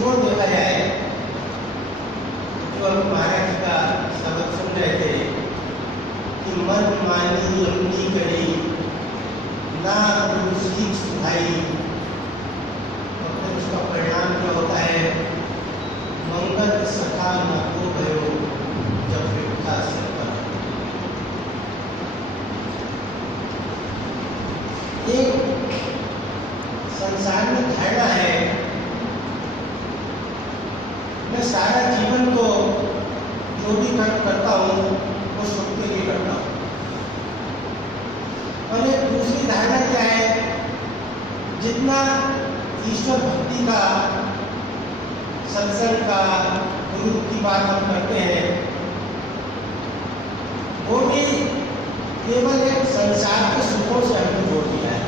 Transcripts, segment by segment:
एक और देखा जाए जो अभी महाराज जी का सबक सुन रहे थे कि मन मानी अपनी करी ना गुरु सीख सुधाई, और फिर उसका परिणाम क्या होता है, मंगल सखा न को भयो जब विपदा सिर पर। एक संसार में धारणा है, मैं सारा जीवन को जो भी करता हूँ वो सुख के लिए करता हूँ। और एक दूसरी धारणा क्या है, जितना ईश्वर भक्ति का, सत्संग का, गुरु की बात हम करते हैं, वो भी केवल एक संसार के सुखों से हमें जोड़ दिया है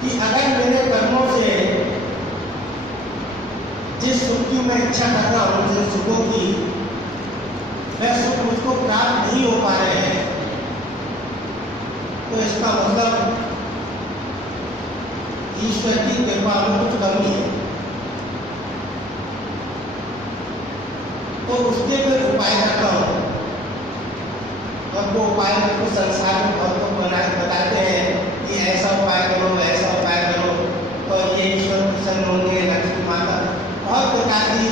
कि अगर मेरे कर्मों से जिस सुख की मैं इच्छा कर रहा हूँ, जिन सुखों की, वह सुख मुझको प्राप्त नहीं हो पा रहे हैं, तो इसका मतलब ईश्वर की कृपा में कुछ कमी है। तो उसके फिर उपाय करता हूँ, और वो उपाय को संसार में बहुत लोग बताते हैं कि ऐसा उपाय करो, ऐसा उपाय करो, तो ये ईश्वर प्रसन्न होंगे, लक्ष्मी माता, बहुत प्रकार की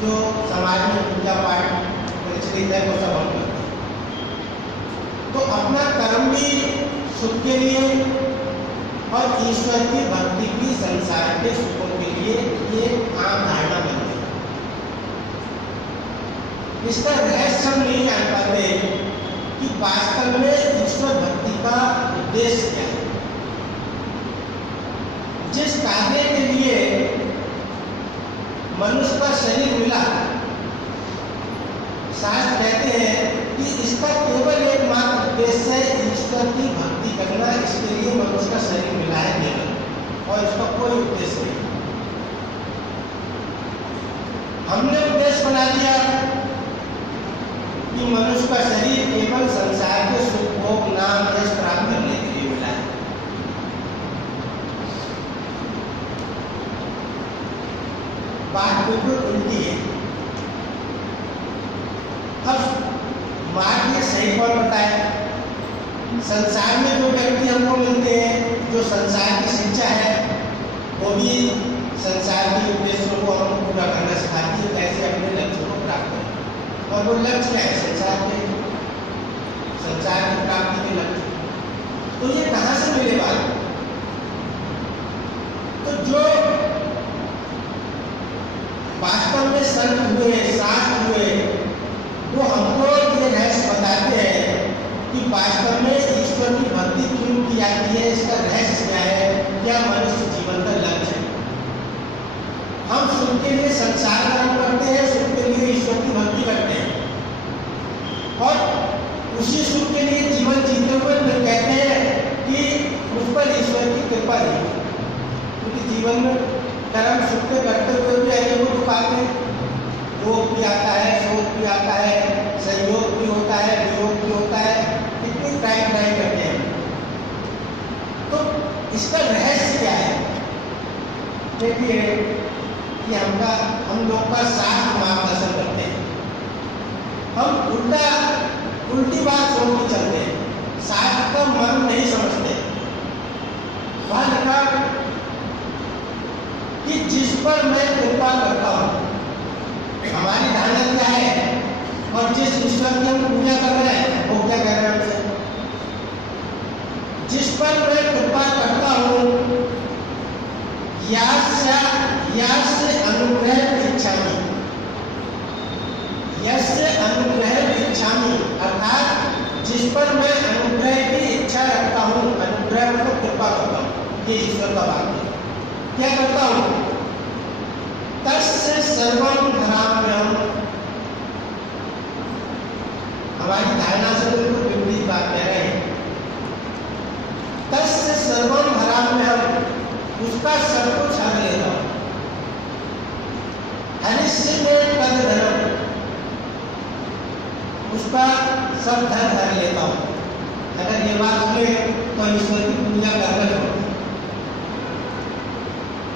जो समाज में पूजा पाठ प्रचलित है वो सब हम करते हैं। तो अपना कर्म भी सुख के लिए और ईश्वर की भक्ति भी संसार के सुखों के लिए, ये आम धारणा बनती है। इसका रहस्य हम नहीं जान पाते कि वास्तव में ईश्वर भक्ति का उद्देश्य क्या है। जिस कार्य के लिए मनुष्य का शरीर मिला, शास्त्र कहते हैं कि इसका केवल एकमात्र उद्देश्य है ईश्वर की भक्ति करना, इसके लिए मनुष्य का शरीर मिला है केवल, और इसका कोई उद्देश्य नहीं। हमने उद्देश्य बना दिया कि मनुष्य का शरीर केवल संसार के सुख भोग नाम यश प्राप्त करने के लिए मिला है। बात बिल्कुल उल्टी है। अब मार्ग ये सही कौन बताए? संसार में जो व्यक्ति हमको मिलते हैं, जो संसार की शिक्षा है, वो भी संसार के उद्देश्यों को हमको पूरा करना सिखाती है, कैसे अपने लक्ष्य को प्राप्त करें। और वो लक्ष्य क्या है? संसार की प्राप्ति के लक्ष्य। तो ये कहाँ से मिले बात? तो जो वास्तव में संत हुए, शास्त्र हुए, वो हमको ये रहस्य बताते हैं कि वास्तव में ईश्वर की भक्ति क्यों की जाती है, इसका रहस्य क्या है, क्या मनुष्य जीवन का लक्ष्य है। हम सुख के लिए संसार काम करते हैं, सुख के लिए ईश्वर की भक्ति करते हैं, और उसी सुख के लिए जीवन जीते हुए फिर कहते हैं कि मुझ पर ईश्वर की कृपा नहीं, क्योंकि जीवन में कर्म सुख के करते हुए भी ऐसे वो दुख आते हैं, रोग भी आता है, शोक भी आता है, संयोग भी होता है, वियोग भी होता है, कितनी ट्राई करते हैं। तो इसका रहस्य क्या है? देखिए कि हम लोग का शास्त्र मार्गदर्शन करते हैं, हम उल्टी बात सोच के चलते हैं, शास्त्र का मर्म नहीं समझते। वहाँ लिखा कि जिस पर मैं कृपा करता हूँ, हमारी धारणा क्या है, और जिस ईश्वर की हम पूजा कर रहे हैं वो क्या कह रहे हैं हमसे? जिस पर मैं कृपा करता हूँ, यस्य अनुग्रह इच्छामि, यस्य अनुग्रह इच्छामि, अर्थात जिस पर मैं अनुग्रह की इच्छा रखता हूँ, अनुग्रह को कृपा करता हूँ, ये ईश्वर का बात है। क्या करता हूँ? तस्य सर्वं धराम्यहम्, हमारी धारणा से बिल्कुल विपरीत बात कह रहे हैं। तस्य सर्वं धराम्यहम्, उसका सब कुछ हर लेता हूँ। हरिष्य में तद धर्म, उसका सब धन हर लेता हूँ। अगर ये बात सुने तो ईश्वर की पूजा करना छोड़,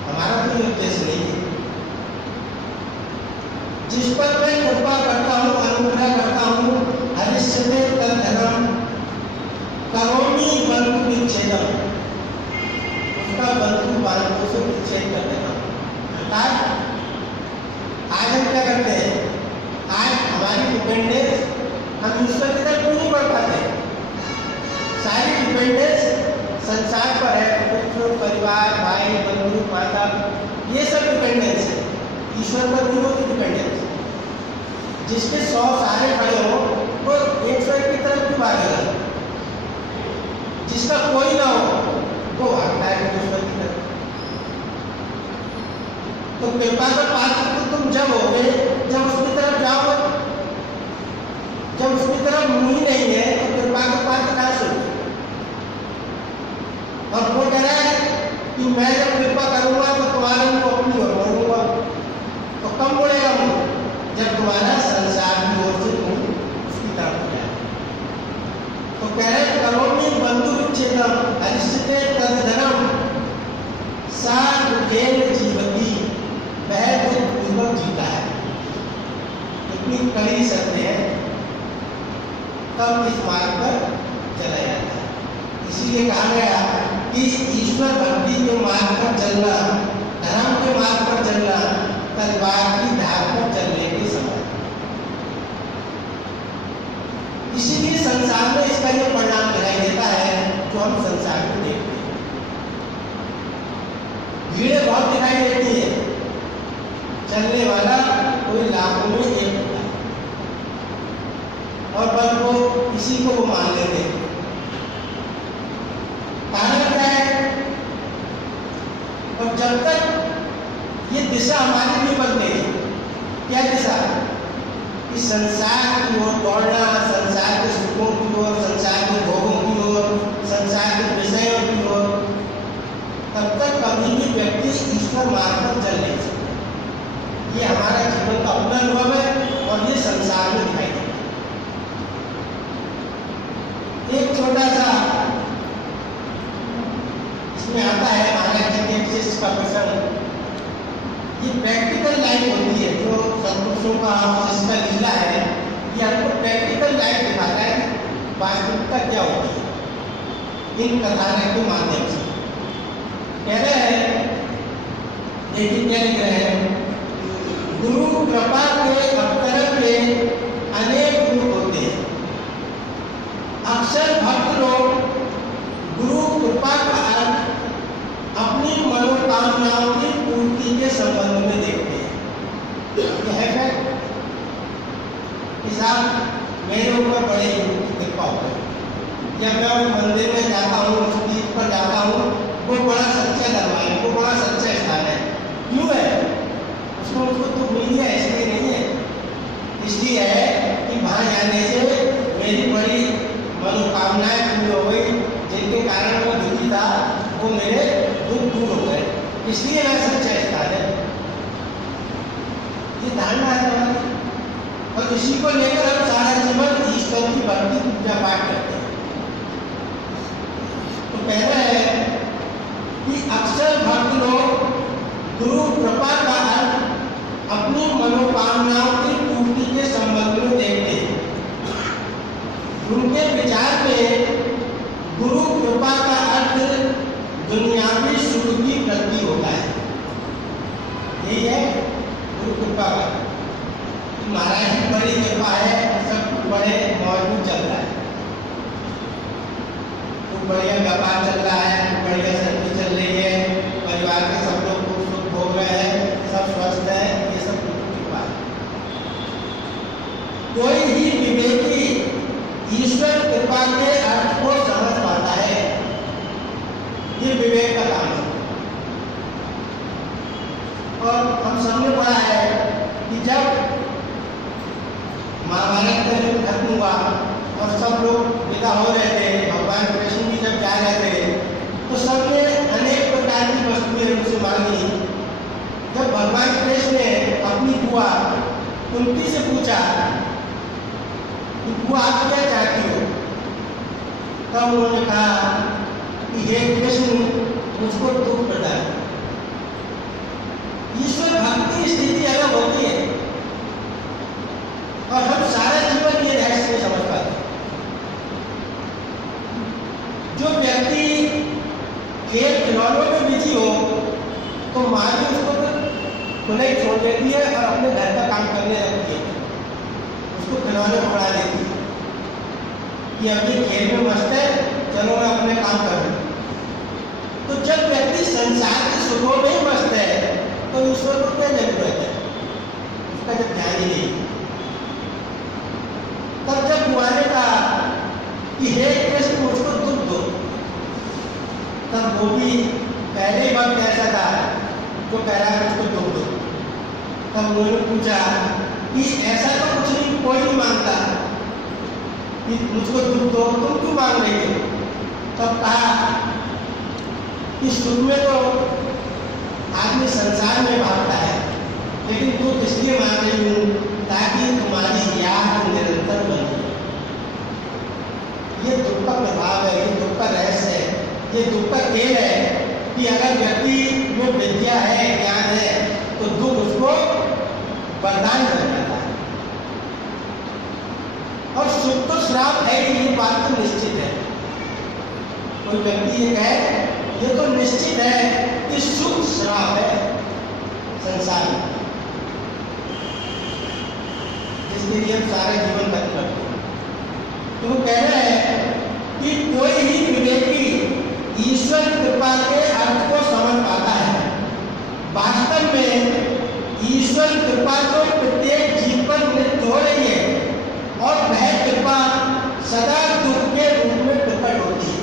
हमारा जिस पर मैं कृपा करता हूँ, अनुग्रह करता हूँ, हरिष्यते तद्धनम करोमि बंधु विच्छेदम, उसका बंधु बांधवों से विच्छेद कर देता हूँ। अर्थात आज हम क्या करते हैं, आज हमारी डिपेंडेंस हम ईश्वर की तरफ क्यों नहीं बढ़ पाते? सारी डिपेंडेंस संसार पर है, पुत्र, परिवार, भाई, बंधु, माता, ये सब डिपेंडेंस है। ईश्वर पर नहीं होती डिपेंडेंस। जिसके 100 सहारे खड़े हो वो 101 की तरफ क्यों भागेगा? जिसका कोई ना हो वो भागता है ईश्वर की तरफ। तो कृपा का पात्र तो तुम जब होगे जब उसकी तरफ जाओगे। जब उसकी तरफ मुंह ही नहीं है तो कृपा का पात्र कहाँ से होगा? और वो कह रहा है कि मैं जब कृपा करूंगा तो तुम्हारे मुंह अपनी ओर मोड़ूंगा। तो कब मोड़ेगा मुंह? जब तुम्हारा संसार की ओर से मुंह उसकी तरफ जाए। तो कह रहे करोमि बंधु विच्छेदम हरिष्यते तद्धनम सा दुखेन जीवति, वह दुखपूर्वक जीता है। इतनी कड़ी सत्य है, तब इस मार्ग पर चला जाता है। इसीलिए कहा गया कि ईश्वर भक्ति के मार्ग पर चलना, धर्म के मार्ग पर चलना तलवार की धार पर चलने के समान। इसीलिए संसार में इसका ये परिणाम दिखाई देता है जो हम संसार में देखते हैं। भीड़ें बहुत दिखाई देती है, चलने वाला कोई लाखों में एक होता है और बस वो इसी को वो मान लेते हैं। कारण क्या है? और जब तक ये दिशा हमारी नहीं बदलेगी, क्या दिशा? कि संसार की ओर दौड़ना, संसार के सुखों की ओर, संसार के भोगों की ओर, संसार के विषयों की ओर, तब तक कभी भी व्यक्ति ईश्वर मार्ग पर चल नहीं सकता। ये हमारा जीवन का अपना अनुभव है और ये संसार में दिखाई देता है। एक छोटा सा इसमें आता है महाराज जी के शिष्य का प्रसंग। ये प्रैक्टिकल लाइफ होती है जो सत्पुरुषों का जिसका लीला है, ये हमको प्रैक्टिकल लाइफ दिखाता है वास्तविकता क्या होती है इन कथानक के माध्यम से। कह रहे हैं, देखिए क्या लिख रहे हैं, गुरु कृपा के अवतरण के अनेक रूप होते हैं। अक्सर भक्त लोग गुरु कृपा का अर्थ अपनी मनोकामनाओं की पूर्ति के संबंध में देखते हैं। यह है फैक्ट कि साहब मेरे ऊपर बड़े गुरु की कृपा हो गई। जब मैं उस मंदिर में जाता हूँ, उस पीठ पर जाता हूँ, वो बड़ा सच्चा दरबार है, वो बड़ा सच्चा स्थान है। क्यों है? उसमें उसको तो मिली है, इसलिए नहीं है। इसलिए है कि वहाँ जाने से मेरी बड़ी मनोकामनाएं पूरी हो गई, जिनके कारण मैं दुखी था वो मेरे दुख दूर हो गए, इसलिए मैं सच्चा स्थान है। ये धारणा है हमारी, और इसी को लेकर हम सारा जीवन ईश्वर की भक्ति पूजा पाठ करते हैं। तो पहला है कि अक्सर भक्त लोग गुरु कृपा का अर्थ अपनी मनोकामनाओं की पूर्ति के संबंध में देखते हैं। उनके विचार में गुरु कृपा का अर्थ दुनियावी सुख की वृद्धि होता है। यही है गुरु कृपा का। महाराज की बड़ी कृपा है, सब कुछ बड़े मौज में चल रहा है, खूब बढ़िया व्यापार चल रहा है, खूब बढ़िया सर्विस चल रही है, परिवार के सब लोग खूब सुख भोग रहे हैं, सब स्वस्थ है, ये सब गुरु कृपा है। कोई ही विवेकी ईश्वर कृपा के अर्थ को समझ पाता है, ये विवेक का काम है। और हम सबने पढ़ा है कि जब महाभारत का युद्ध खत्म हुआ और सब लोग विदा हो रहे थे, भगवान कृष्ण भी जब जा रहे थे, तो सबने अनेक प्रकार की वस्तुएं उनसे मांगी। जब भगवान कृष्ण ने अपनी बुआ कुंती से पूछा कि बुआ आप क्या चाहती हो, तब उन्होंने कहा कि हे कृष्ण मुझको दुख प्रदान। ईश्वर भक्ति स्थिति अलग होती है, उन्हें छोड़ देती है और अपने घर का काम करने लगती है, उसको खिलौने पकड़ा देती है कि अब ये खेल में मस्त है, चलो मैं अपने काम करूँ। तो जब व्यक्ति संसार के सुखों में ही मस्त है तो ईश्वर को क्या जरूरत है, उसका जब ध्यान ही नहीं। तब जब भगवान ने कहा कि हे कृष्ण मुझको दुख दो, तब वो भी पहले ही वक्त ऐसा था तो कह रहा है मुझको दुख दो। तब उन्होंने पूछा कि ऐसा तो कुछ नहीं, कोई नहीं मांगता कि मुझको दुख दो, तुम क्यों मांग रही हो? तब कहा कि सुख में तो आदमी संसार में भागता है, लेकिन दुख इसलिए मांग रही हूँ ताकि तुम्हारी याद निरंतर बने। ये दुख का प्रभाव है, ये दुख का रहस्य है, ये दुख का खेल है कि अगर व्यक्ति में विद्या है, ज्ञान है, तो दुख उसको वरदान बन जाता है। और सुख तो श्राप है, ये बात तो निश्चित है। कोई व्यक्ति ये कहे, ये तो निश्चित है कि सुख श्राप है संसार में, जिसके लिए हम सारे जीवन खत्म करते हैं। तो वो कह रहे हैं कि कोई ही विवेकी ईश्वर कृपा के अर्थ को समझ पाता है। वास्तव में ईश्वर कृपा तो प्रत्येक जीव पर नित्य हो रही है और वह कृपा सदा दुख के रूप में प्रकट होती है।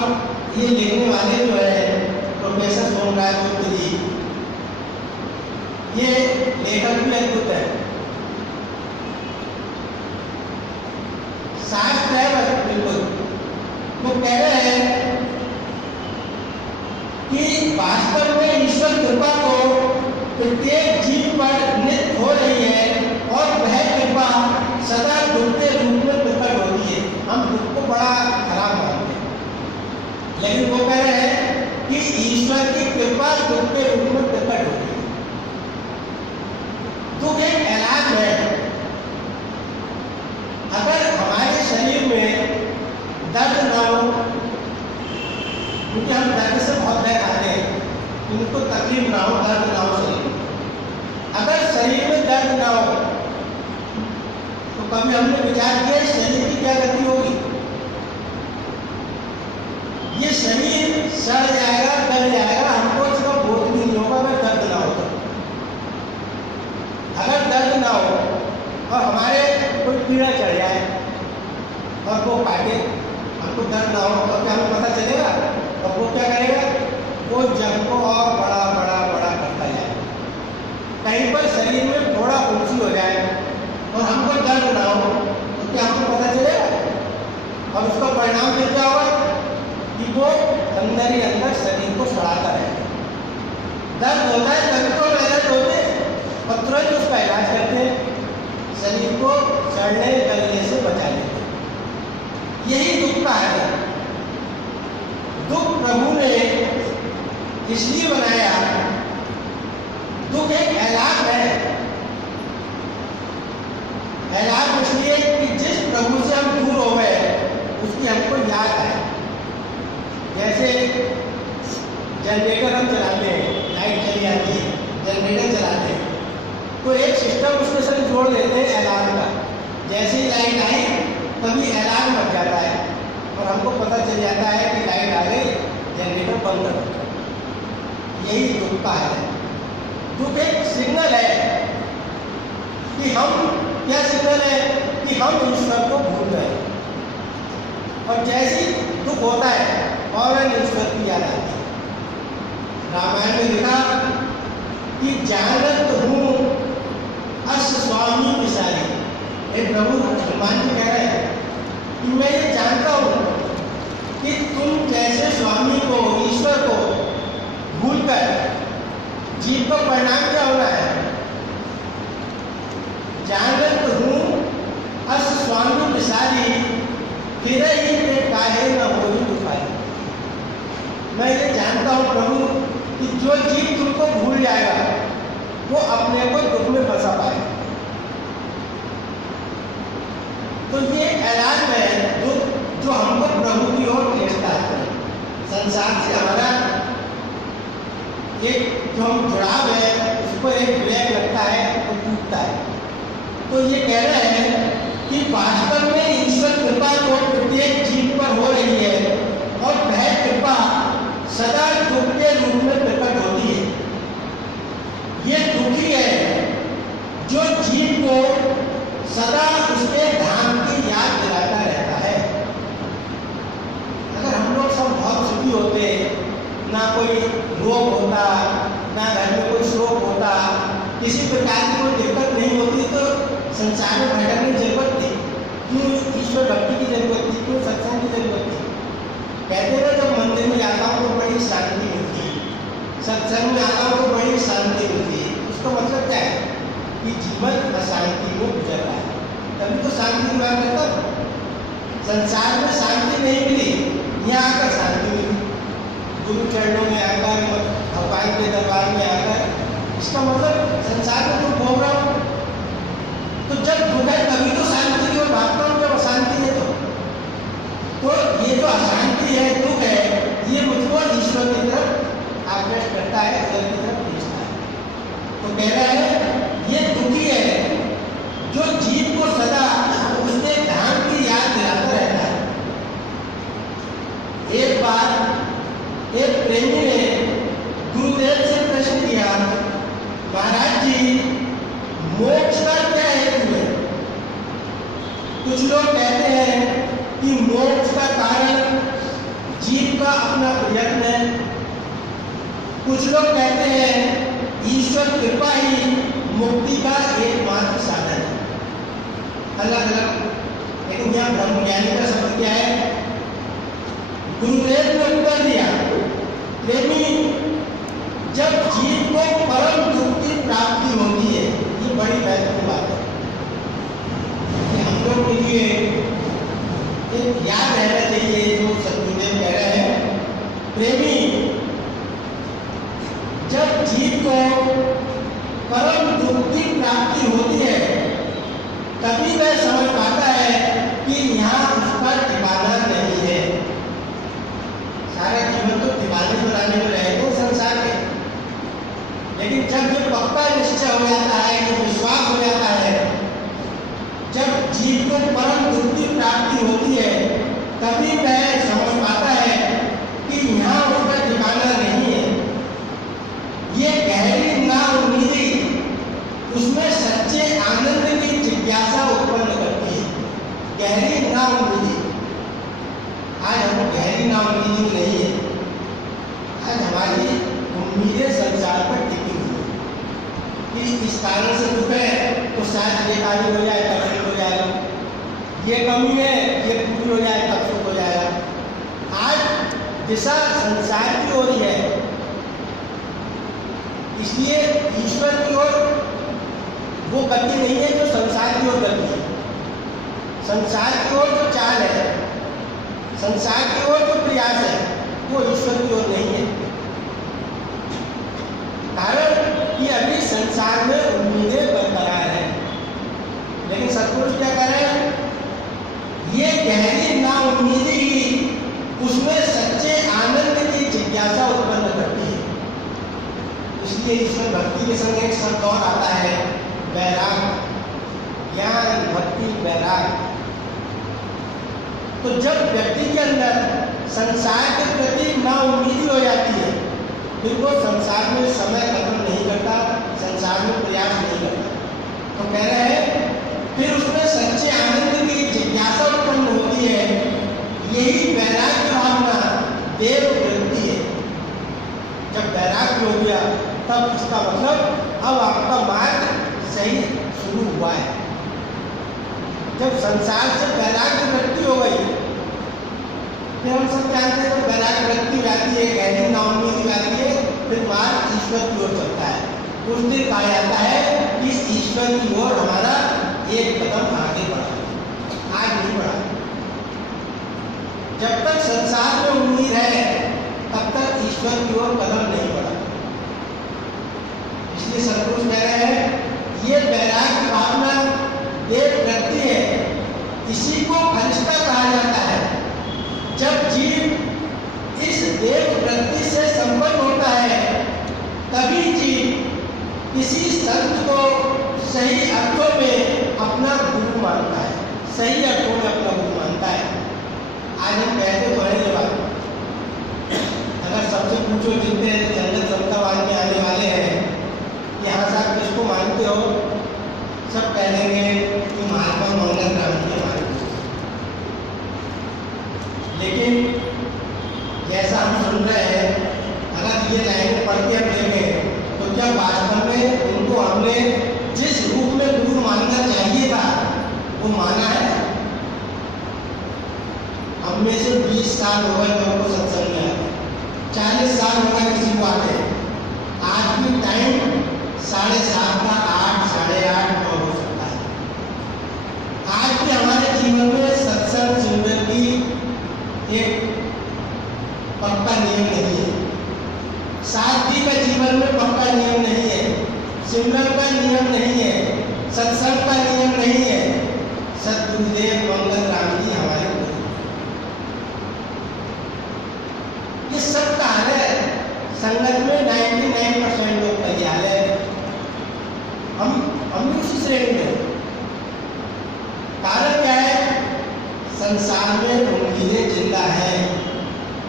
अब ये लिखने वाले जो है प्रोफेसर सोमराय गुप्ता जी, ये लेखक भी अद्भुत है, शास्त्र है बस बिल्कुल। वो कह रहे हैं कि वास्तव में ईश्वर कृपा को प्रत्येक जीव पर नित्य हो रही है और वह कृपा सदा दुख के रूप में प्रकट होती है। हम दुख को बड़ा खराब मानते हैं, लेकिन वो कह रहे हैं कि ईश्वर की कृपा दुख के रूप में प्रकट होती है। दुख एक इलाज है। अगर हमारे शरीर में दर्द ना हो, क्योंकि हम दर्द से बहुत भय खाते हैं, उनको तकलीफ ना हो, दर्द ना हो शरीर में। अगर शरीर में दर्द ना हो तो कभी हमने विचार किया शरीर की क्या गति होगी? ये शरीर सड़ जाएगा, गल जाएगा, हमको इसका बोध भी नहीं होगा अगर दर्द ना हो। अगर दर्द ना हो और हमारे कोई पीड़ा चढ़ जाए और वो काटे, हमको दर्द ना हो तो क्या हमें पता चलेगा? और वो क्या करेगा? वो जंग को और बड़ा बड़ा बड़ा करता जाए। कहीं पर शरीर में थोड़ा उलझी हो जाए और हमको दर्द ना हो तो क्या हमको पता चलेगा? और उसका परिणाम फिर क्या होगा कि वो अंदर ही अंदर शरीर को सड़ाता रहेगा। दर्द होता है तभी तो मेहनत होते हैं और तुरंत उसका इलाज करते हैं, शरीर को सड़ने गलने से बचा लेते हैं। यही दुख का है। दुख प्रभु ने इसलिए बनाया, दुख एक इलाज है। इलाज इसलिए कि जिस प्रभु से हम दूर हो गए उसकी हमको याद आए। जैसे जनरेटर हम चलाते हैं, लाइट चली आती है, जनरेटर चलाते हैं तो एक सिस्टम उसके साथ जोड़ लेते हैं अलार्म का। जैसे ही लाइट आई तभी अलार्म बज जाता है और हमको पता चल जाता है कि लाइट आ गई, जनरेटर बंद कर दो। यही दुख का है। दुख एक सिग्नल है कि हम, क्या सिग्नल है कि हम ईश्वर को भूल गए। और जैसे ही दुख होता है और ईश्वर की याद आती है। रामायण में लिखा कि जानत हूँ अस स्वामी विशाली। हे प्रभु, हनुमान जी कह रहे हैं कि मैं ये जानता हूँ कि तुम जैसे स्वामी को, ईश्वर को भूलकर जीव का परिणाम क्या होना है? जानत हूँ अस स्वामी विशाली, फिर ही पे काहे न हो दुखाई। मैं ये जानता हूँ प्रभु कि जो जीव तुमको भूल जाएगा वो अपने को दुख में फंसा पाएगा। तो ये ऐलान है दुख जो हमको प्रभु की ओर खींचता है। संसार से हमारा एक जो हम जुड़ाव है उस पर एक ब्रेक लगता है तो टूटता है। तो ये कह रहे हैं कि वास्तव में ईश्वर कृपा तो प्रत्येक जीव पर हो रही है और वह कृपा सदा दुख के रूप में प्रकट होती है। ये दुखी है जो जीव को सदा उसके धाम की याद दिलाता रहता है। अगर हम लोग सब बहुत सुखी होते, ना कोई रोग होता, ना घर में कोई शोक होता, किसी प्रकार की कोई दिक्कत नहीं होती, तो संसार में भटकने की जरूरत थी? क्यों ईश्वर भक्ति की जरूरत थी? क्यों सत्संग की जरूरत थी? कहते हैं जब मंदिर में जाता हूँ तो बड़ी शांति मिलती है, सत्संग में आता हूँ तो बड़ी शांति मिलती है। उसका मतलब क्या है कि जीवन अशांति में गुजर रहा है, तभी तो शांति की बात करता हूँ। संसार में शांति नहीं मिली, यहाँ आकर शांति मिली, गुरु चरणों में आकर, भगवान के दरबार में आकर। इसका मतलब संसार में तुम भोग रहा हो, तो जब दुख है तभी तो शांति की ओर भागता हूँ, जब अशांति है तो ये जो अशांति है, दुख है, ये मुझको ईश्वर की तरफ आकर्षित करता है, ईश्वर की तरफ खींचता है। तो कह रहा है ये दुखी है जो जीव को सदा उसके धाम की याद दिलाता रहता है। एक बार एक प्रेमी ने गुरुदेव से प्रश्न किया, महाराज जी मोक्ष का क्या हेतु है? कुछ लोग कहते हैं कि मोक्ष का कारण जीव का अपना प्रयत्न है, कुछ लोग कहते हैं ईश्वर कृपा ही मुक्ति का एकमात्र साधन है। अलग अलग, लेकिन यहाँ ब्रह्मज्ञानी का शब्द क्या है? गुरुदेव ने उत्तर दिया, प्रेमी जब जीव को परम दुख की प्राप्ति होती है, ये बड़ी महत्वपूर्ण बात है कि हम लोग के लिए एक याद रहना चाहिए जो सतगुरुदेव कह रहे हैं। प्रेमी जब जीव को परम दुख की प्राप्ति होती है तभी वह समझ पाता है कि यहाँ उसका ठिकाना नहीं है। सारा जीवन तो ठिकाने बनाने में रहेगा संसार के, लेकिन जब ये पक्का निश्चय हो जाता है, कि विश्वास हो जाता है, जब जीव को परम दुख की प्राप्ति होती है तभी वह समझ पाता है कि यहाँ उसका ठिकाना नहीं है। ये गहरी नाउम्मीदी उसमें सच्चे आनंद की जिज्ञासा उत्पन्न करती है। गहरी नाउम्मीदी, आज हम गहरी नाउम्मीदी में नहीं है। आज हमारी उम्मीदें संसार पर टिकी हुई है कि इस कारण से दुख है तो शायद ये कार्य हो जाए तब ठीक हो जाएगा, ये कमी है ये पूरी हो जाए तब सुख हो जाएगा। आज दिशा संसार की ओर ही है, इसलिए ईश्वर की ओर वो गति नहीं है जो संसार की ओर गति है। संसार की ओर जो चाल है, संसार की ओर जो प्रयास है, वो ईश्वर की ओर नहीं है। कारण कि अभी संसार में उम्मीदें बरकरार हैं, लेकिन सतपुरुष क्या कर रहे हैं? ये गहरी नाउम्मीदी ही उसमें सच्चे आनंद की जिज्ञासा उत्पन्न करती है। इसलिए ईश्वर भक्ति के संग एक शब्द और आता है, वैराग। ज्ञान भक्ति वैराग। तो जब व्यक्ति के अंदर संसार के प्रति नाउम्मीदी हो जाती है, फिर वो संसार में समय खत्म नहीं करता, संसार में प्रयास नहीं करता। तो कह रहे हैं फिर उसमें सच्चे आनंद की जिज्ञासा उत्पन्न होती है। यही वैराग्य भावना देव वृत्ति है। जब वैराग्य हो गया तब इसका मतलब अब आपका मार्ग सही शुरू हुआ है। जब संसार से वैराग्य वृत्ति हो गई, फिर हम सब जानते हैं जब वैराग्य वृत्ति जाती है, गहरी नाउम्मीदी जाती है, फिर मार्ग ईश्वर की ओर चलता है। उस दिन कहा जाता है कि ईश्वर की ओर हमारा एक कदम आगे बढ़ा, आज नहीं बढ़ा। जब तक संसार में उम्मीद है तब तक ईश्वर की ओर कदम नहीं बढ़ा। इसलिए सतपुरुष कह रहे हैं ये वैराग्य भावना एक वृत्ति है, इसी को फरिश्ता कहा जाता है। जब जीव इस देव वृत्ति से संपन्न होता है तभी जीव किसी संत को सही अर्थों में अपना गुरु मानता है, सही अर्थों में अपना गुरु मानता है। आज हम कहते तो है ये बात, अगर सबसे पूछो जितने जंगल संतावाद में आने वाले हैं, यहाँ से आप किसको मानते हो, सब कह देंगे कि महात्मा मंगलराम जी हमारे गुरु। लेकिन जैसा हम सुन रहे हैं, अगर ये लाइनें पढ़ के हम देखें तो क्या वास्तव में उनको हमने जिस रूप में गुरु मानना चाहिए था वो माना है? हम में से 20 साल हो गए लोगों को सत्संग में आते, 40 साल हो गए किसी को आते। आज भी टाइम 7:30 का 8, 8:30, 9 हो सकता है। आज भी हमारे जीवन में सत्संग सुनने की एक पक्का नियम नहीं है, सादगी का जीवन में पक्का नियम नहीं है, सिमरन का नियम नहीं है, सत्संग का नियम नहीं है। सद्गुरुदेव मंगलराम जी हमारे गुरु, ये सब कहा है। संगत में 99% लोग तैयार है, हम भी उसी श्रेणी में। कारण क्या है? संसार में उम्मीदें जिंदा है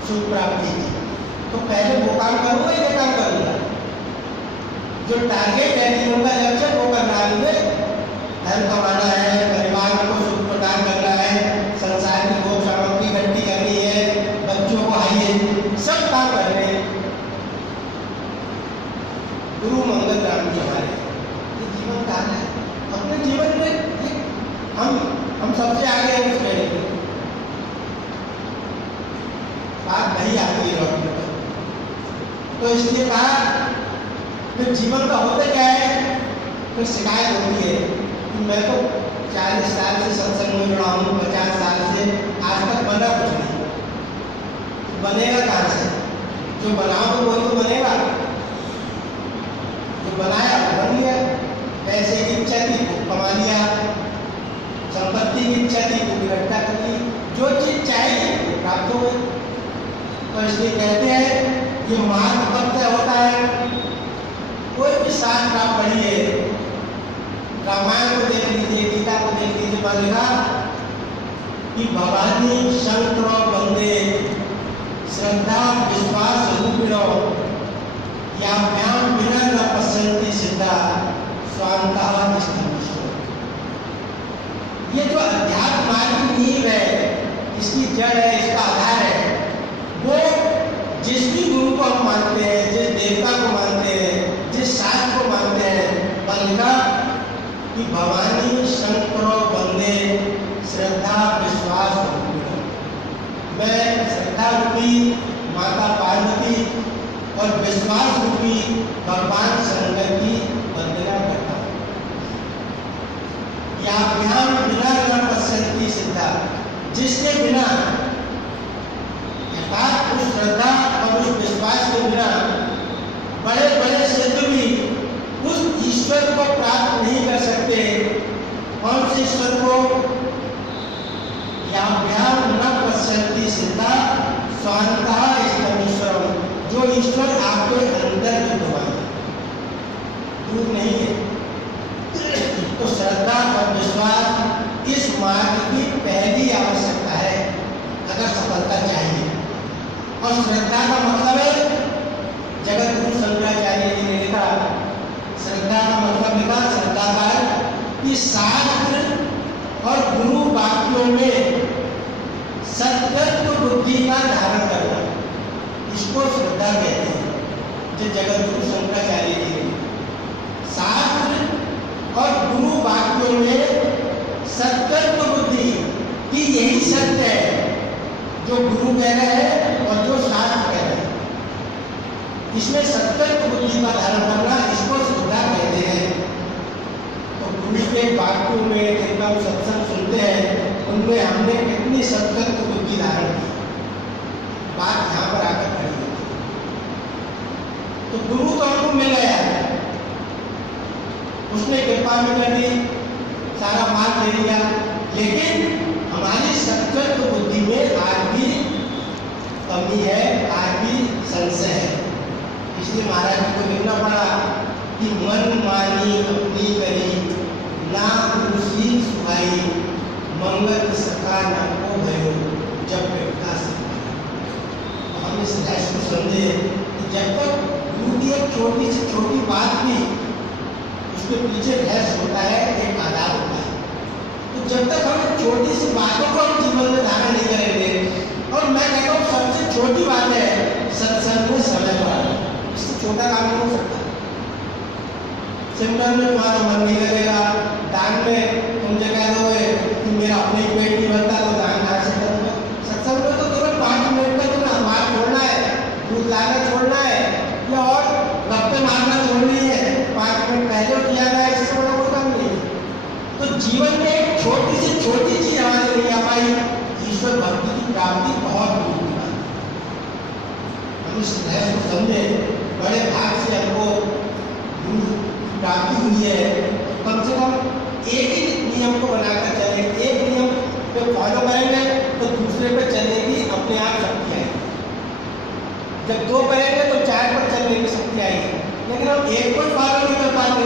सुख प्राप्ति की, तो पहले वो काम करूंगा, ये काम करूंगा। जो टारगेट है, जीवन का लक्ष्य वो करना है, धन कमाना है, परिवार को सुख प्रदान करना है, संसार की भोग सामग्री इकट्ठी करनी है, बच्चों को आइए, सब काम करने। गुरु मंगलराम जी हमारे ये जीवन काल है। अपने जीवन में हम सबसे आगे हैं उस श्रेणी में। बात नहीं आती है डॉक्टर, तो इसलिए कहा कि जीवन का होता क्या है? फिर शिकायत होती है कि मैं तो 40 साल से सत्संग में जुड़ा हूँ, 50 साल से, आज तक बना कुछ नहीं। बनेगा कहाँ से? जो बनाओ तो वही तो बनेगा, जो बनाया वो बन गया। पैसे की इच्छा थी वो कमा लिया, संपत्ति की इच्छा थी वो इकट्ठा कर ली, जो चीज चाहिए वो प्राप्त हो गई। तो इसलिए कहते हैं ये मार्ग कब तय होता है? कोई भी शास्त्र आप पढ़िए, रामायण को देख लीजिए, गीता को देख लीजिए, पर लिखा कि भवानी शंकर बंदे श्रद्धा विश्वास रूपिणो याभ्याम बिना न पश्यन्ति सिद्धा स्वांतः निष्ठा। ये जो अध्यात्म मार्ग की नींव है, इसकी जड़ है, इसका आधार है, वो जिस भी गुरु को हम मानते हैं, जिस देवता को मानते हैं, जिस शास्त्र को मानते हैं, बलिका कि भवानी शंकर बंदे श्रद्धा विश्वास रूपिणो। मैं श्रद्धा रूपी माता पार्वती और विश्वास रूपी भगवान शंकर की वंदना करता हूँ। याभ्याम बिना न पश्यन्ति सिद्धा, जिसके बिना अर्थात उस श्रद्धा और उस विश्वास के बिना बड़े बड़े सिद्ध भी उस ईश्वर को प्राप्त नहीं कर सकते। कौन से ईश्वर को? याभ्याम न पश्यन्ति सिद्धा स्वांतः इष्टमीश्वरम, जो ईश्वर आपके अंदर विद्यमान है, दूर नहीं है। तो श्रद्धा और विश्वास इस मार्ग की पहली आवश्यकता है अगर सफलता चाहिए। और श्रद्धा का मतलब है, जगत गुरु शंकराचार्य जी ने लिखा, श्रद्धा का मतलब लिखा, श्रद्धा का कि शास्त्र और गुरु वाक्यों में सत्य बुद्धि का धारण करना, इसको श्रद्धा कहते हैं। जो जगत गुरु शंकराचार्य जी ने शास्त्र और गुरु वाक्यों में सत्य बुद्धि की यही सत्य है जो गुरु कह रहे हैं और जो शास्त्र कह रहे हैं, इसमें सत्य बुद्धि का धारण करना, इसको श्रद्धा कहते हैं। तो गुरु के वाक्यों में जितना हम सत्संग सुनते हैं, उनमें हमने कितनी सत्य बुद्धि धारण की, बात यहाँ पर आकर खड़ी होती है। तो गुरु तो हमको मिल गया, उसने कृपा में कर दी, सारा मार्ग दे दिया, लेकिन हमारी सत्य बुद्धि में आज भी कमी है, आज भी संशय है। इसलिए महाराज जी को लिखना पड़ा कि मन मानी अपनी करी ना खुशी सुहाई मंगल सका न को भयो जब विकास। हम इस रहस्य को समझे कि जब तक गुरु की एक छोटी से छोटी बात भी उसके पीछे रहस्य होता है, एक आधार होता है। तो जब तक हम छोटी सी बातों को हम जीवन में धारण नहीं करेंगे, और मैं कहता हूँ सबसे छोटी बात है सत्संग में समय बढ़ाना, इससे छोटा काम नहीं हो सकता। सिमरन में तुम्हारा मन नहीं लगेगा, दान में तुम जो कह दोगे कि मेरा अपने ही पेट नहीं भरता तो दान कहाँ से करूँगा। सत्संग में तो केवल 5 मिनट में तुम्हें अखबार छोड़ना है, दूध लाना छोड़ना है, या और गप्पे मारना छोड़नी है, 5 मिनट पहले किया जाए, इससे बड़ा कोई काम नहीं है। तो जीवन में एक छोटी से छोटी चीज हमारे नहीं आ पाई, ईश्वर भक्ति की प्राप्ति बहुत दूर की बात है। हम इस रहस्य को समझे, बड़े भाग से हमको गुरु की प्राप्ति हुई है। कम से कम एक ही नियम को बनाकर चले, एक नियम पे फॉलो करेंगे तो दूसरे पे चलने की अपने आप शक्ति आएगी। जब 2 करेंगे तो 4 पर चलने की शक्ति आएगी। लेकिन हम एक को फॉलो नहीं कर पाते,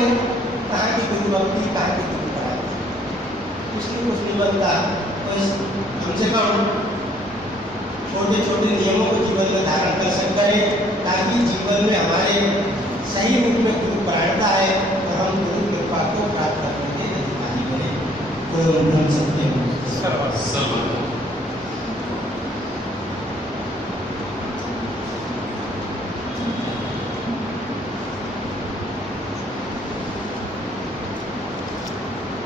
कहाँ की गुरु भक्ति, कहाँ की गुरु प्राप्ति, इसलिए कुछ नहीं बनता। तो कम से कम छोटे छोटे नियमों को जीवन में धारण कर सकते हैं, ताकि जीवन में हमारे सही रूप में गुरु परायणता है और हम गुरु कृपा को प्राप्त करने के अधिकारी बने। कोई सत्य